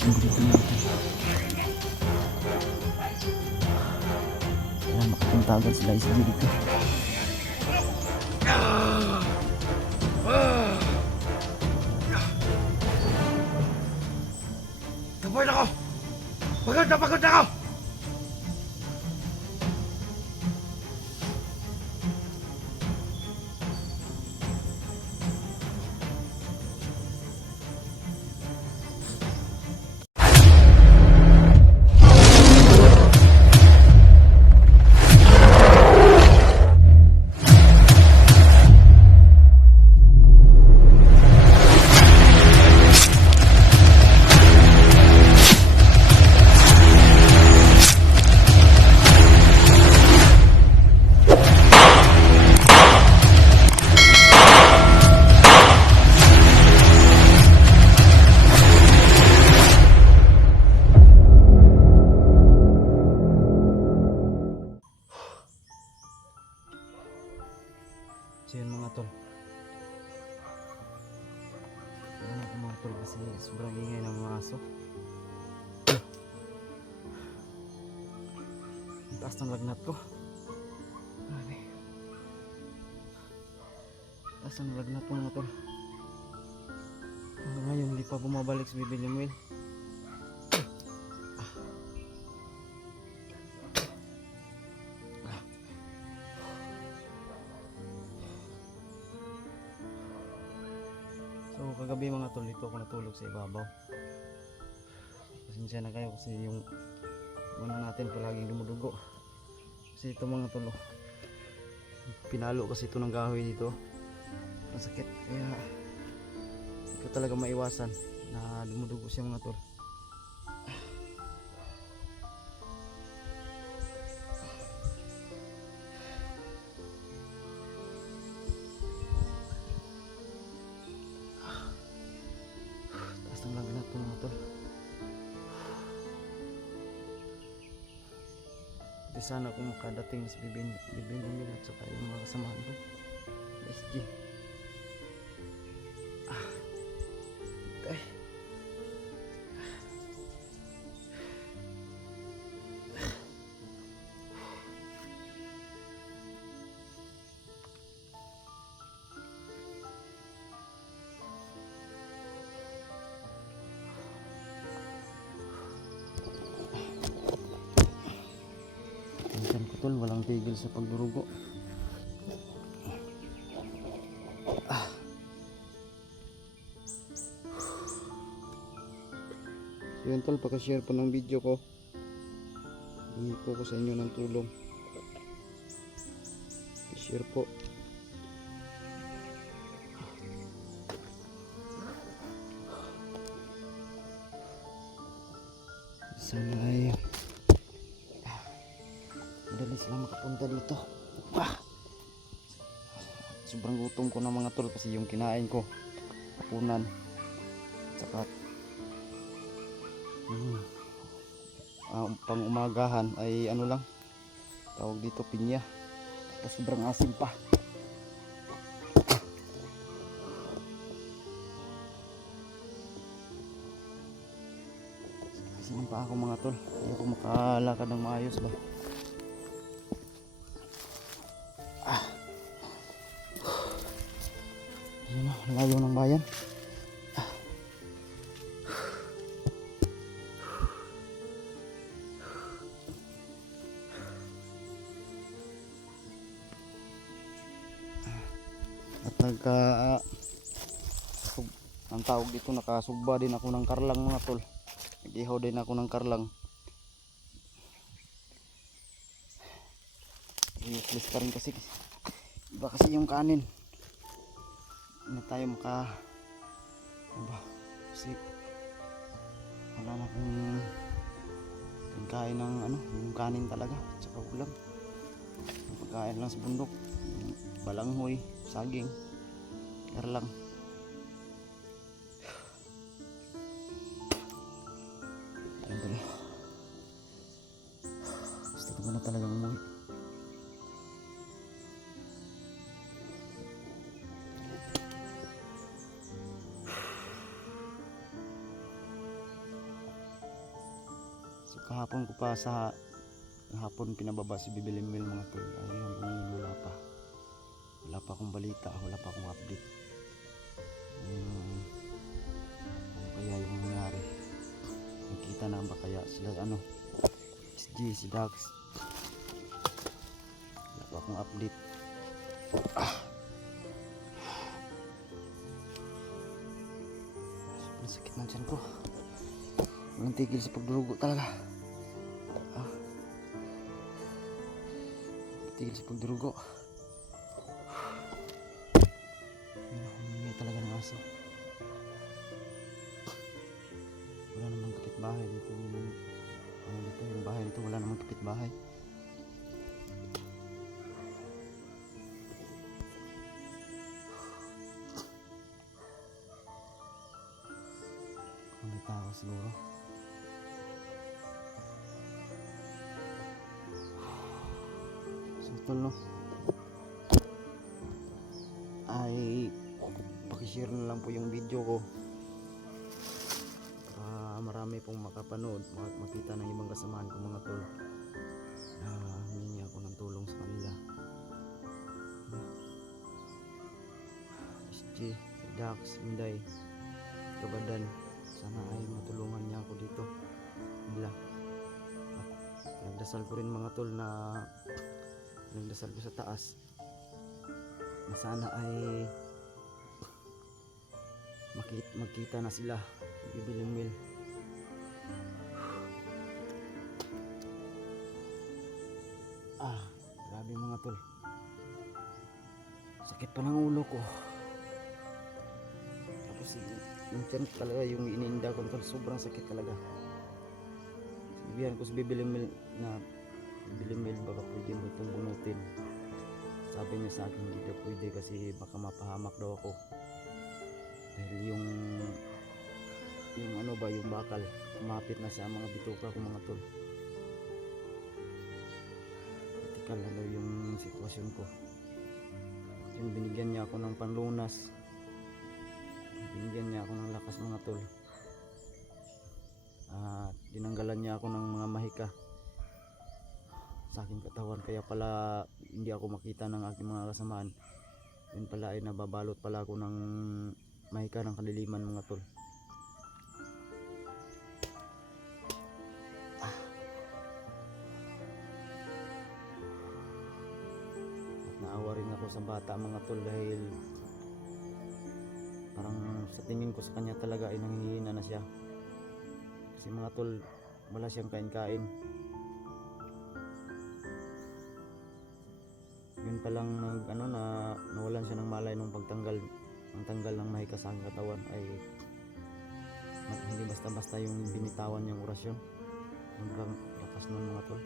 gising dito natin. Kaya makapunta agad sila isa dito. Kapag ako! Pagod na ako! So yun mga tol. Ayan ako mga tol kasi sobrang ingay ng mga aso. Ang taas ng lagnat ko. Grabe. Taas ng lagnat ko mga tol. Hanggang ngayon hindi pa bumabalik si Bibi Lemuel. So kagabi mga tol, dito ako natulog sa ibabaw. Pasensya na kayo kasi yung ano natin palaging dumudugo. Kasi ito mga tol, pinalo kasi ito ng kahoy dito. Masakit, kaya hindi ko talaga maiwasan na dumudugo siya mga tol. Taas ng lagnat po mga tol. Di sana kung makadating si Bibin at saka yung mga kasamahan ko SG. Okay. Minsan ko tol, walang tigil sa pagdurugo. So yun tol, pakashare po ng video ko. Hingi po ko sa inyo ng tulong. I-share po. Sana ay madali sila makapunta dito. Sobrang gutom ko na mga tol kasi yung kinain ko hapunan saka pang umagahan ay ano lang tawag dito, pinya. Tapos sobrang asim pa. Asim pa ako mga tol, hindi ako makalakad ng maayos ba. Ayun na, layo ng bayan. At ang tawag dito, nakasugba din ako ng karlang mga tol. Nag-ihaw din ako ng karlang. Useless pa rin kasi iba kasi yung kanin. Hindi tayo ano ba, kasi wala na akong pagkain ng ano, yung kanin talaga tsaka ulam. Yung pagkain lang sa bundok, balanghoy, saging, karlang. Gusto ko na talagang umuwi. kahapon ko pa sa hapon pinababa si Bibilimil mga tol, ay hanggang ngayon wala pa akong balita, wala pa akong update. Ano kaya yung nangyari, nakita na ba kaya sila SG, si Dax, wala pa akong update. Sobrang sakit ng tiyan ko, walang tigil sa pagdurugo talaga. Tigil sa pagdurugo. Humingi talaga ng aso. Wala namang kapitbahay dito. Dito yung bahay dito, wala namang kapitbahay. May tao siguro. Tol, no, ay pakishare na lang po yung video ko para marami pong makapanood, makita ng ibang kasamahan ko mga tol, na humingi ako ng tulong sa kanila. SG, Dax, Inday, Kabadan, sana ay matulungan niya ako dito nila. At nagdasal ko rin mga tol na nagdasal ko sa taas na sana ay magkita na sila, Bibilimil. Grabe mga tol, sakit pa ng ulo ko, tapos yung tiyan ko talaga, yung iniinda ko tol, sobrang sakit talaga. Sinabihan ko sa Bibilimil na, Bibilimil, baka pwede mo itong bunutin. Sabi niya sa akin hindi daw pwede kasi baka mapahamak daw ako, dahil yung yung bakal kumapit na sa mga bituka ko mga tol. Kritikal na daw yung sitwasyon ko. Yung binigyan niya ako ng panlunas, binigyan niya ako ng lakas mga tol, at dinanggalan niya ako ng mga mahika sa aking katawan, kaya pala hindi ako makita ng aking mga kasamaan. Yun pala ay nababalot pala ako ng mahika ng kadiliman mga tol. At naawa rin ako sa bata mga tol, dahil parang sa tingin ko sa kanya talaga ay nanghihina na siya, kasi mga tol wala siyang kain-kain. Yun palang nawalan siya ng malay nung pagtanggal ng mahika sa aking katawan, ay hindi basta-basta yung binitawan niyang orasyon. Hanggang lakas nun mga tol.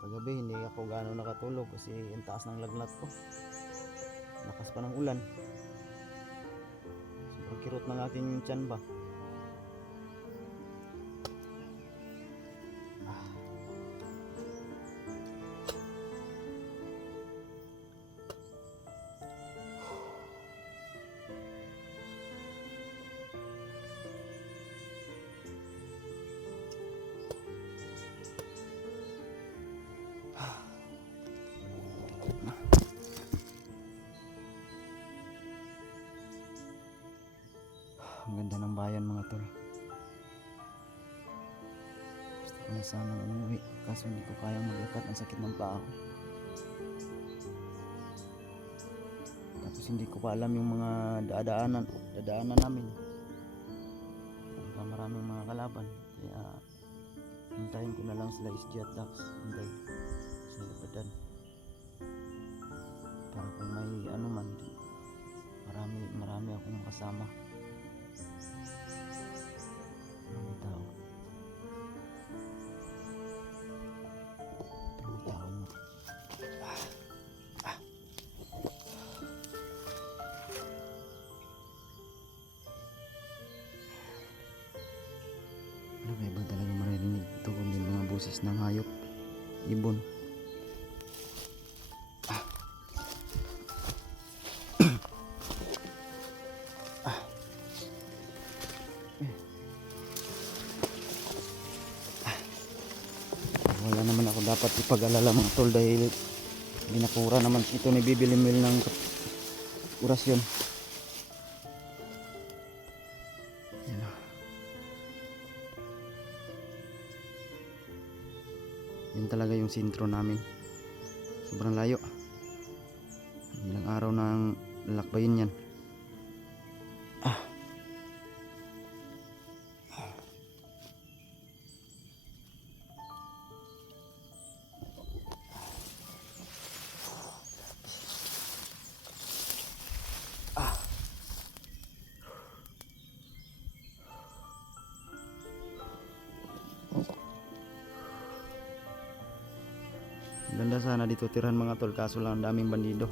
Kagabi hindi ako gaano nakatulog kasi ang taas ng lagnat ko, lakas pa ng ulan, sobrang kirot ng aking tiyan ba. Ang ganda ng bayan mga tol. Gusto ko na sanang umuwi, kaso hindi ko kayang maglakad, ang sakit ng paa ko. Tapos hindi ko pa alam yung mga dadaanan namin. Maraming mga kalaban, kaya hintayin ko na lang sila SG at Dax, Inday, sa Kabadan, para kung may man, marami akong kasama. Mga tao Kakaiba talaga maririnig ito kung yung mga boses ng hayop, ibon. Wala naman ako dapat ipag-alala mga tol dahil binakura naman ito ni Bibi Limil ng orasyon. Yan o. Yan talaga yung sentro namin. Sobrang layo. Ilang araw nang lalakbayin yan. Ganda sana dito tirahan mga tol, kaso lang ang daming bandido.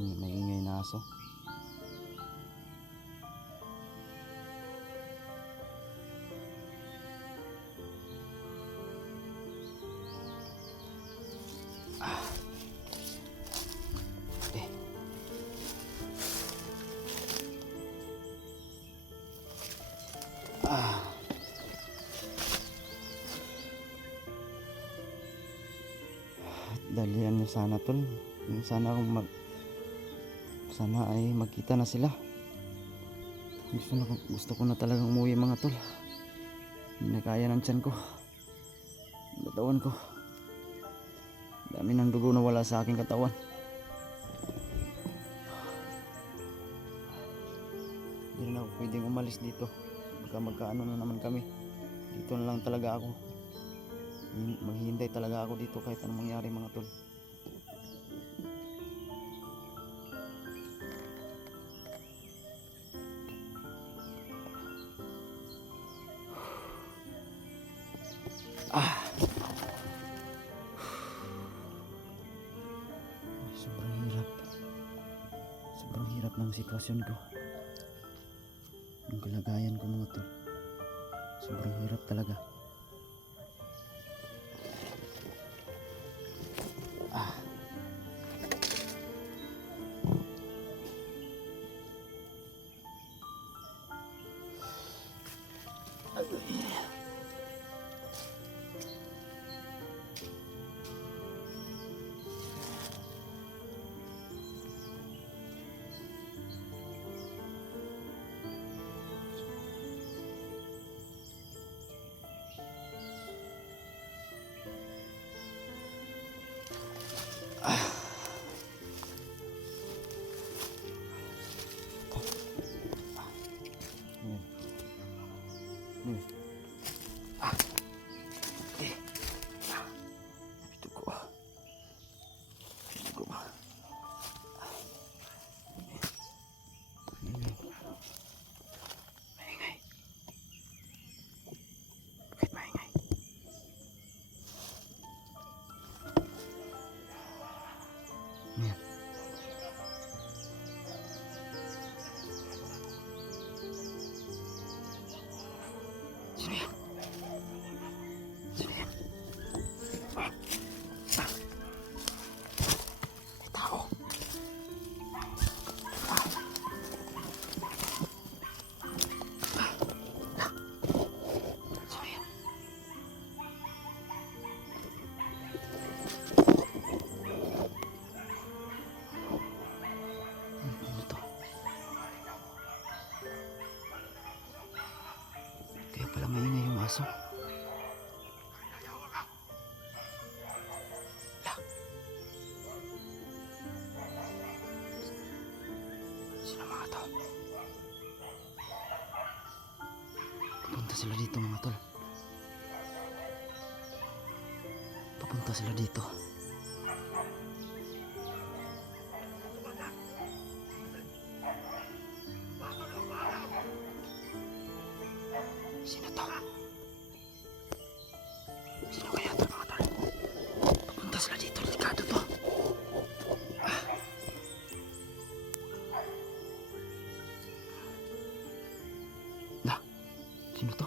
Maingay na aso. Dalian niyo sana tol. Sana sana ay magkita na sila. Gusto ko na talagang umuwi mga tol. Hindi na kaya ng tiyan ko, katawan ko. Dami ng dugo na wala sa aking katawan. Hindi na ako pwedeng umalis dito. Baka magkaano na naman kami. Dito na lang talaga ako. Maghihintay talaga ako dito kahit anong mangyari mga tol. Sobrang hirap ng sitwasyon ko, ng kalagayan ko mga tol. Sobrang hirap talaga. Kaya pala maingay yung aso. sila dito mga tol. Papunta sila dito. Sino to? Sino kaya to mga tol? Papunta sila dito. Delikado to. Lah, sino to?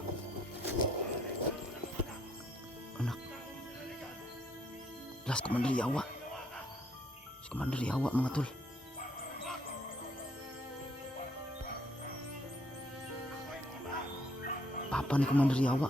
Anak. Las Commander Yawa. Si Commander Yawa mga tol. Papa ni Commander Yawa.